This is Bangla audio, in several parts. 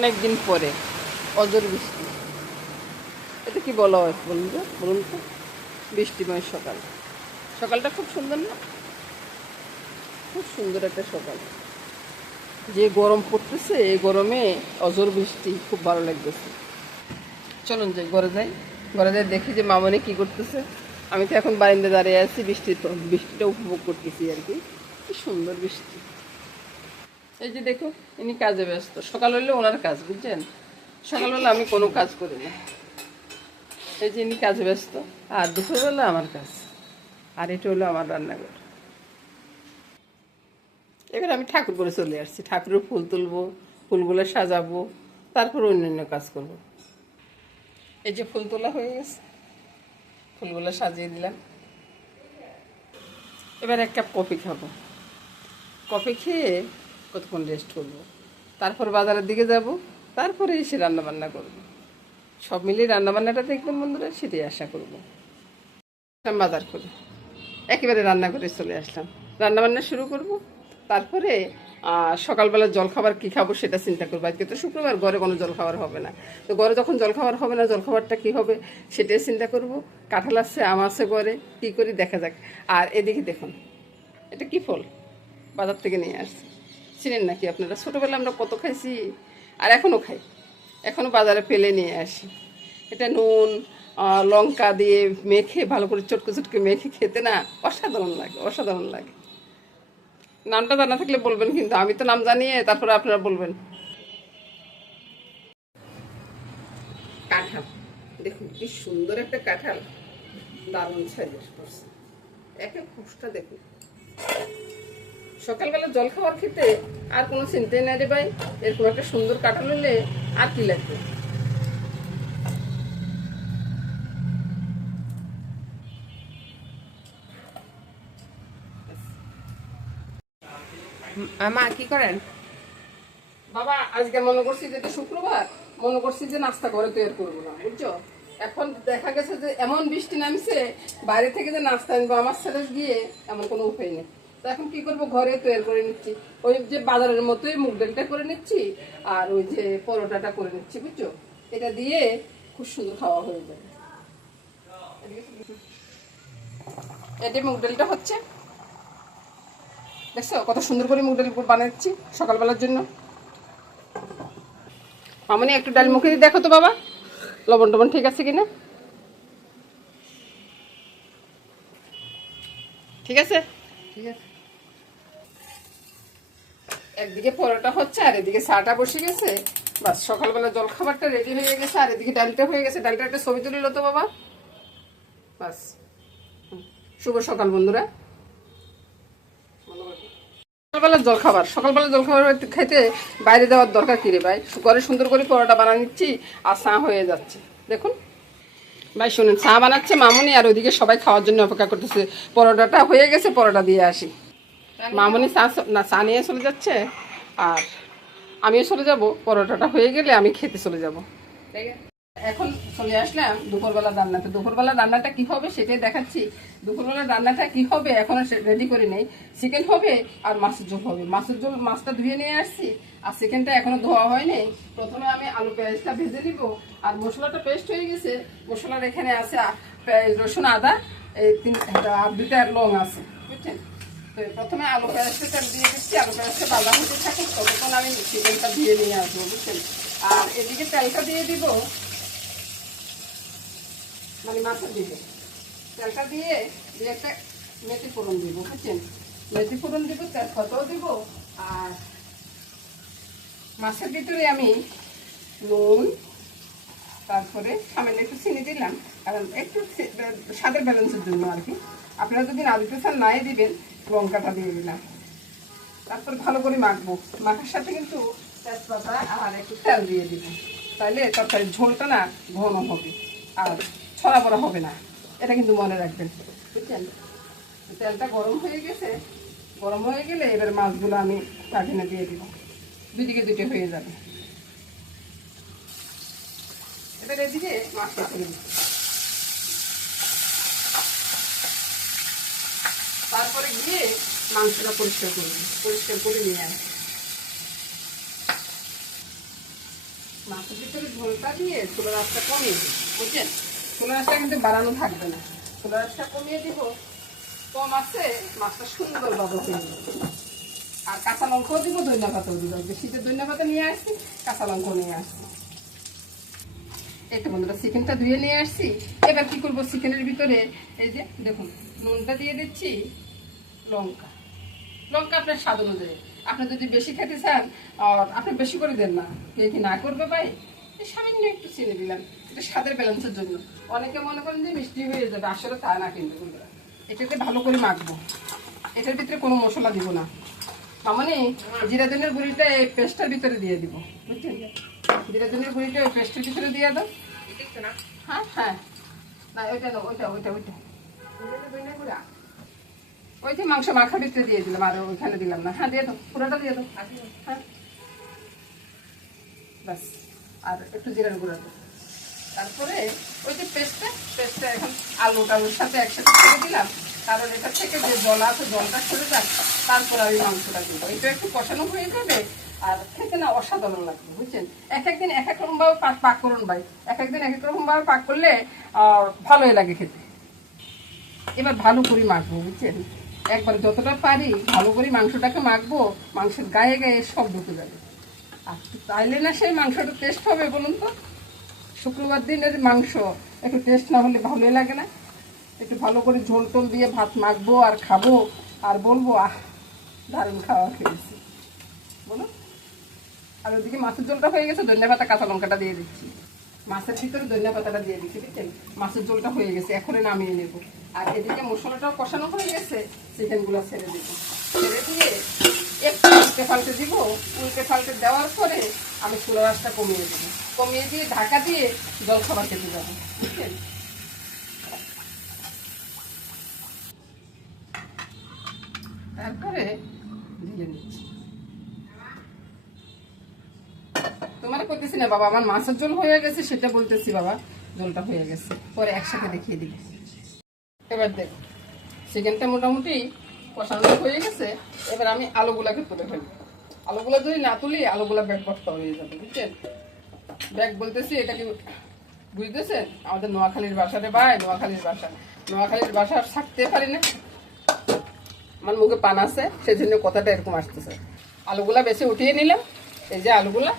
অনেকদিন পরে অজর বৃষ্টি, এটা কি বলা হয় বলুন তো, বলুন তো? বৃষ্টিময় সকাল। সকালটা খুব সুন্দর না? খুব সুন্দর একটা সকাল। যে গরম পড়তেছে, এই গরমে অজর বৃষ্টি খুব ভালো লাগতেছে। চলুন যাই, ঘরে যাই। ঘরে যাই দেখি যে মামনি কি করতেছে। আমি তো এখন বারান্দায় দাঁড়িয়ে আছি, বৃষ্টিটা উপভোগ করতেছি আর কি। কি সুন্দর বৃষ্টি। এই যে দেখো, ইনি কাজে ব্যস্ত। সকাল হলে ওনার কাজ, বুঝছেন? সকালবেলা আমি কোনো কাজ করি না। এই যে ইনি কাজে ব্যস্ত, আর দুপুরবেলা আমার কাজ। আর এটা হলো আমার রান্নাঘর। এবার আমি ঠাকুর করে চলে আসছি। ঠাকুরের ফুল তুলবো, ফুলগুলো সাজাবো, তারপর অন্যান্য কাজ করব। এই যে ফুল তোলা হয়ে গেছে, ফুলগুলো সাজিয়ে দিলাম। এবার এক কাপ কফি খাবো। কফি খেয়ে কতক্ষণ রেস্ট করব, তারপর বাজারের দিকে যাব, তারপরে এসে রান্নাবান্না করব। সব মিলিয়ে রান্নাবান্নাটা দেখবেন বন্ধুরা, সেটাই আশা করব। বাজার করে একেবারে রান্না করে চলে আসলাম। রান্নাবান্না শুরু করব, তারপরে সকালবেলা জলখাবার কী খাবো সেটা চিন্তা করবো। আজকে তো শুক্রবার, ঘরে কোনো জলখাবার হবে না। তো ঘরে যখন জলখাবার হবে না, জলখাবারটা কী হবে সেটাই চিন্তা করব। কাঁঠাল আছে, আম আছে ঘরে, কী করি দেখা যাক। আর এদিকে দেখুন, এটা কি ফল, বাজার থেকে নিয়ে আসছি। চিনেন নাকি আপনারা? ছোটোবেলা আমরা কত খাইছি, আর এখনও খাই, এখনও বাজারে পেলে নিয়ে আসি। এটা নুন লঙ্কা দিয়ে মেখে, ভালো করে চটকে চটকে মেখে খেতে না অসাধারণ লাগে, অসাধারণ লাগে। নামটা জানা থাকলে বলবেন, কিন্তু আমি তো নাম জানিয়ে তারপরে আপনারা বলবেন। কাঁঠাল দেখুন, কি সুন্দর একটা কাঁঠাল, দারুণ সাইজের করছে। একে খুশটা দেখুন। সকালবেলা জল খাবার খেতে আর কোনো চিন্তাই নাই রে ভাই। এরকম একটা সুন্দর কাঁঠাল হলে আর কি লাগবে। মা কি করেন? বাবা আজকে মনে করছি যে এটা শুক্রবার, মনে করছি যে নাস্তা করে তৈরি করবো না, বুঝছো? এখন দেখা গেছে যে এমন বৃষ্টি নামছে, বাইরে থেকে যে নাস্তা আনবো আমার ছেলে গিয়ে, এমন কোনো উপায় নেই। তো এখন কি করবো, ঘরে তৈরি করে নিচ্ছি। ওই যে বাজারের মতোই মুগ ডালটা করে নিচ্ছি, আর ওই যে পরোটাটা করে নিচ্ছি, বুঝছো? এটা দিয়ে খুব সুন্দর খাওয়া হয়ে যাবে। এটা মুগ ডালটা হচ্ছে, দেখছো কত সুন্দর করে মুগ ডাল বানাচ্ছি সকালবেলার জন্য। মামনি একটু ডাল মুখে দিয়ে দেখো তো বাবা, লবণ টবণ ঠিক আছে কিনা। ঠিক আছে, ঠিক আছে। একদিকে পরোটা হচ্ছে আর এদিকে চাটা বসে গেছে। বাস, সকালবেলা জলখাবারটা রেডি হয়ে গেছে, আর এদিকে ডালটা হয়ে গেছে। ডালটা একটা ছবি তুলিল তো বাবা। বাস, শুভ সকাল বন্ধুরা। সকালবেলা জলখাবার খেতে বাইরে যাওয়ার দরকার কি রে ভাই? ঘরে সুন্দর করে পরোটা বানা নিচ্ছি, আর চা হয়ে যাচ্ছে। দেখুন ভাই, শুনুন, চা বানাচ্ছে মামনি, আর ওইদিকে সবাই খাওয়ার জন্য অপেক্ষা করতেছে। পরোটাটা হয়ে গেছে, পরোটা দিয়ে আসি। মামনি চা নিয়ে চলে যাচ্ছে, আর আমিও চলে যাব। পরোটাটা হয়ে গেলে আমি খেতে চলে যাব। এখন চলে আসলাম দুপুরবেলা রান্নাতে। দুপুরবেলা রান্নাটা কি হবে সেটাই দেখাচ্ছি। দুপুরবেলা রান্নাটা কি হবে এখনো রেডি করে নেই। চিকেন হবে আর মাছের ঝোল হবে। মাছের ঝোল, মাছটা ধুয়ে নিয়ে আসছি, আর চিকেনটা এখনো ধোয়া হয়নি। প্রথমে আমি আলু পেঁয়াজটা ভেজে নিব, আর মশলাটা পেস্ট হয়ে গেছে। মশলার এখানে আছে রসুন, আদা, এই আর 2টা লং আছে, বুঝছেন? তো প্রথমে আলু পেঁয়াজটা দিয়ে দিচ্ছি। আলু পেঁয়াজটা বাঁধা হতে থাকে, ততক্ষণ আমি চিকেনটা ধুয়ে নিয়ে আসবো, বুঝছেন? আর এদিকে তেলটা দিয়ে দিব, মানে মাছের দিকে তেলটা দিয়ে একটা মেথি ফোড়ন দিব, বুঝছেন? মেথি ফোড়ন দিব, তেজপাতাও দিব, আর মাছের ভিতরে আমি নুন, তারপরে সামান্য একটু চিনি দিলাম, কারণ একটু স্বাদের ব্যালেন্সের জন্য আর কি। আপনারা যদি না দিতে চান নাই দিবেন। লঙ্কাটা দিয়ে দিলাম, তারপর ভালো করে মাখবো। মাখার সাথে কিন্তু তেজপাতা আর একটু তেল দিয়ে দিব, তাহলে তরকারির ঝোলটা না ঘন হবে আর ছড়া পড়া হবে না। এটা কিন্তু মনে রাখবেন, বুঝছেন? তেলটা গরম হয়ে গেছে। গরম হয়ে গেলে এবার মাছগুলো আমি কাটিয়ে দিয়ে দিব। দুদিকে দুটো হয়ে যাবে। এবার এদিকে মাছটা করে দিব, তারপরে গিয়ে মাংসটা পরিষ্কার করে নিয়ে আসি। মাছের ভিতরে ঝোলটা দিয়ে চুলার আঁচটা কমিয়ে দিই, বুঝছেন? চুলার আঁচটা কিন্তু বাড়ানো থাকবে না, চুলার আঁচটা কমিয়ে দিব। কম আছে মাছটা সুন্দরভাবে হয়ে যাবে। আর কাঁচা লঙ্কাও দিব, ধনিয়া পাতাও দিব। শীতের ধনিয়া পাতা নিয়ে আসছি, কাঁচা লঙ্কাও নিয়ে আসছি। এই তো বন্ধুরা, চিকেনটা ধুয়ে নিয়ে আসছি। এবার কি করবো, চিকেনের ভিতরে এই যে দেখুন নুনটা দিয়ে দিচ্ছি, লঙ্কা লঙ্কা আপনার স্বাদ অনুযায়ী। আপনি যদি বেশি খেতে চান আর আপনি বেশি করে দেন না, কে কি না করবে ভাই। এই সামান্য একটু চিনি দিলাম, এটা স্বাদের ব্যালেন্সের জন্য। অনেকে মনে করেন যে মিষ্টি হয়ে যাবে, আসলে তা না। কিন্তু বন্ধুরা এটাকে ভালো করে মাখবো, এটার ভিতরে কোনো মশলা দিব না। মানে জিরা ধনের গুঁড়িটা এই পেস্টটার ভিতরে দিয়ে দিব, বুঝছেন? জিরা ধনের গুঁড়িটা ওই পেস্টের ভিতরে দিয়ে দাও। হ্যাঁ হ্যাঁ, না ওইটা দাও, ওইটা ওইটা ওইটা ওই যে মাংস মাখার ভিতরে দিয়ে দিলাম, আর ওইখানে দিলাম না। হ্যাঁ দিয়ে দাও, পুরোটা দিয়ে দাও। হ্যাঁ ব্যাস, আর একটু জিরার গুঁড়া দাও। তারপরে ওই যে পেস্টটা এখন আলুটা ওর সাথে একসাথে করে দিলাম, কারণ এটা থেকে যে জল আছে জলটা সরে যাক। তারপর আমি মাংসটা দিব, এটা একটু কষানো হয়ে যাবে। আর খেতে না অসাধারণ লাগবে, বুঝছেন? এক একদিন এক এক রকম ভাবে পাক করুন ভাই, এক একদিন এক এক রকম ভাবে পাক করলে ভালোই লাগে খেতে। এবার ভালো করে মাখবো, বুঝছেন? একবার যতটা পারি ভালো করে মাংসটাকে মাখবো, মাংসের গায়ে গায়ে সব ঢুকে যাবে। আর তাইলে না সেই মাংসটা টেস্ট হবে বলুন তো? শুক্রবার দিনের মাংস একটু টেস্ট না হলে ভালোই লাগে না। একটু ভালো করে ঝোল টোল দিয়ে ভাত মাখবো আর খাবো, আর বলবো আহ দারুণ খাওয়া খেয়েছি, বলুন। আর ওইদিকে মাছের ঝোলটা হয়ে গেছে, ধনিয়া পাতা কাঁচা লঙ্কাটা দিয়ে দিচ্ছি। মাছের ভিতরে ধনিয়া পাতাটা দিয়ে দিচ্ছি, বুঝছেন? মাছের ঝোলটা হয়ে গেছে, এখনই নামিয়ে নেবো। আর এদিকে মশলাটাও কষানো হয়ে গেছে, চিকেনগুলো ছেড়ে দেবো। ছেড়ে দিয়ে একটু উল্টে পাল্টে দিব। উল্টে পাল্টে দেওয়ার পরে আমি চুলার আঁচটা কমিয়ে দেবো, কমিয়ে দিয়ে ঢাকা দিয়ে জল খাবার খেতে যাবো, বুঝছেন? তারপরে ঢেলে নিচ্ছি। তোমার করতেছি না বাবা, আমার মাছের ঝোল হয়ে গেছে সেটা বলতেছি বাবা। ঝোলটা হয়ে গেছে, পরে একসাথে দেখিয়ে দিবি। এবার দেখ চিকেনটা মোটামুটি কষানো হয়ে গেছে। এবার আমি আলুগুলাকে তুলে ফেলবো। আলুগুলা যদি না তুলি আলুগুলা ব্যাগ বস্তা হয়ে যাবে, বুঝছেন? ব্যাগ বলতেছি, এটা কি বুঝতেছেন? আমাদের নোয়াখালীর বাসা রে ভাই, নোয়াখালীর বাসা। নোয়াখালীর বাসা থাকতে পারি না, আমার মুখে পান আছে, সেই জন্য কথাটা এরকম আসতেছে। আলুগুলা বেশি উঠিয়ে নিলাম, এই যে আলুগুলা।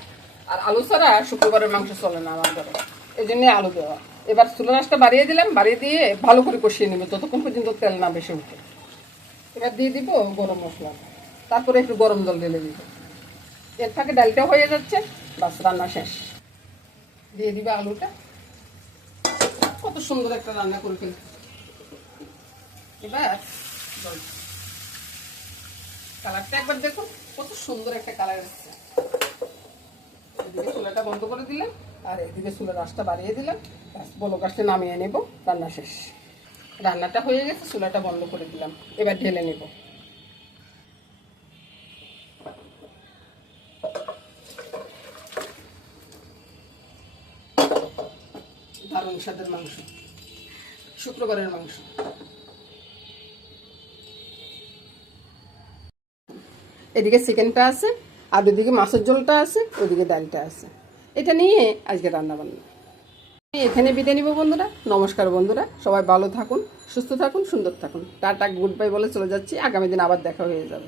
আর আলু ছাড়া শুক্রবারের মাংস চলে না আমার ঘরে, এই জন্য আলু দেওয়া। এবার চুলার আঁচটা বাড়িয়ে দিলাম, বাড়িয়ে দিয়ে ভালো করে কষিয়ে নেবে যতক্ষণ পর্যন্ত তেল না বেশি উঠে। এবার দিয়ে দিব গরম মশলা, তারপরে একটু গরম জল ঢেলে দিব। এর ফাঁকে ডালটা হয়ে যাচ্ছে, বাস রান্না শেষ। দিয়ে দিবে আলুটা। কত সুন্দর একটা রান্না করে ফেলি। এবার জল, কালারটা একবার দেখুন, কত সুন্দর একটা কালার আসছে। এদিকে চুলাটা বন্ধ করে দিলাম, আর এদিকে চুলার আঁচটা বাড়িয়ে দিলাম। বলো গাছটা নামিয়ে নেব, রান্না শেষ। রান্নাটা হয়ে গেছে, চুলাটা বন্ধ করে দিলাম। এবার ঢেলে নেব। দারুণ স্বাদের মাংস, শুক্রবারের মাংস। এদিকে চিকেনটা আছে, আর ওইদিকে মাছের ঝোলটা আছে, ওইদিকে ডালটা আছে। এটা নিয়ে আজকে রান্না বান্না। এখানে বিদায় নিব বন্ধুরা। নমস্কার বন্ধুরা, সবাই ভালো থাকুন, সুস্থ থাকুন, সুন্দর থাকুন। টাটা গুড বাই বলে চলে যাচ্ছি। আগামী দিন আবার দেখা হয়ে যাবে।